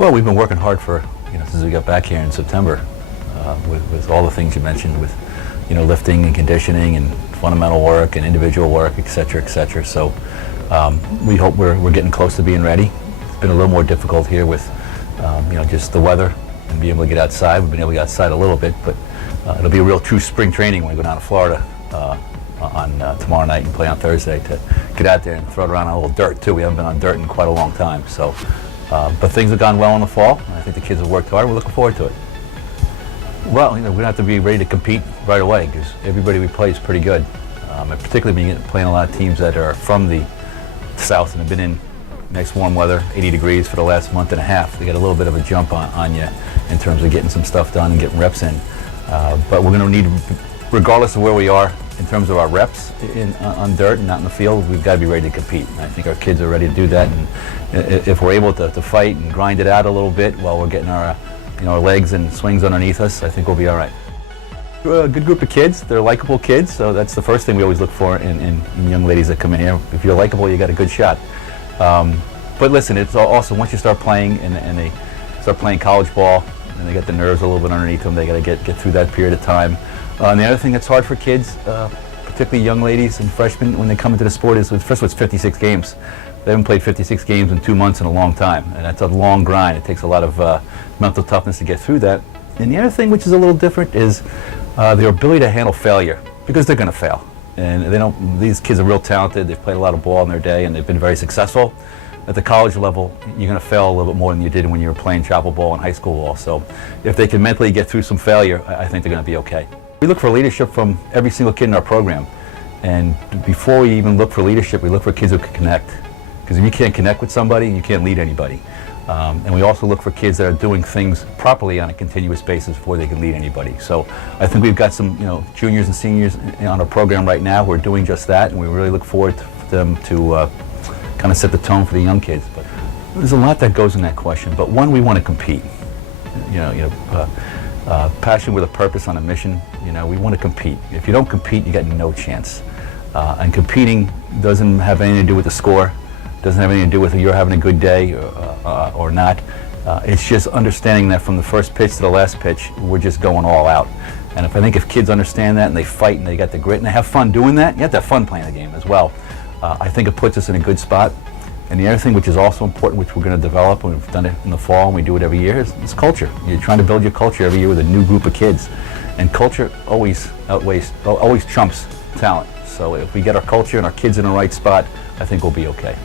Well, we've been working hard for, since we got back here in September, with all the things you mentioned, with, lifting and conditioning and fundamental work and individual work, et cetera, et cetera. So we hope we're getting close to being ready. It's been a little more difficult here with, just the weather and being able to get outside. We've been able to get outside a little bit, but it'll be a real true spring training when we go down to Florida on tomorrow night and play on Thursday, to get out there and throw it around on a little dirt too. We haven't been on dirt in quite a long time. So, but things have gone well in the fall, and I think the kids have worked hard. We're looking forward to it. Well, we're going to have to be ready to compete right away, because everybody we play is pretty good. And particularly being playing a lot of teams that are from the South and have been in nice warm weather, 80 degrees for the last month and a half. They got a little bit of a jump on you in terms of getting some stuff done and getting reps in. But we're going to need, regardless of where we are in terms of our reps on dirt and out in the field, we've got to be ready to compete. And I think our kids are ready to do that. And if we're able to fight and grind it out a little bit while we're getting our legs and swings underneath us, I think we'll be all right. A good group of kids. They're likable kids, so that's the first thing we always look for in young ladies that come in here. If you're likable, you got a good shot. But listen, it's also once you start playing and they start playing college ball and they get the nerves a little bit underneath them, they got to get through that period of time. And the other thing that's hard for kids, particularly young ladies and freshmen when they come into the sport, is first of all, it's 56 games. They haven't played 56 games in 2 months in a long time, and that's a long grind. It takes a lot of mental toughness to get through that. And the other thing, which is a little different, is their ability to handle failure, because they're going to fail. And these kids are real talented. They've played a lot of ball in their day, and they've been very successful. At the college level, you're going to fail a little bit more than you did when you were playing travel ball and high school ball. So if they can mentally get through some failure, I think they're going to be okay. We look for leadership from every single kid in our program. And before we even look for leadership, we look for kids who can connect. Because if you can't connect with somebody, you can't lead anybody. And we also look for kids that are doing things properly on a continuous basis before they can lead anybody. So I think we've got some juniors and seniors on our program right now who are doing just that, and we really look forward to them to kind of set the tone for the young kids. But there's a lot that goes in that question. But one, we want to compete. Passion with a purpose on a mission. We want to compete. If you don't compete, you got no chance. And competing doesn't have anything to do with the score. Doesn't have anything to do with if you're having a good day or not. It's just understanding that from the first pitch to the last pitch, we're just going all out. And I think if kids understand that and they fight and they got the grit and they have fun doing that, you have to have fun playing the game as well. I think it puts us in a good spot. And the other thing which is also important, which we're going to develop, and we've done it in the fall and we do it every year, is culture. You're trying to build your culture every year with a new group of kids. And culture always trumps talent. So if we get our culture and our kids in the right spot, I think we'll be okay.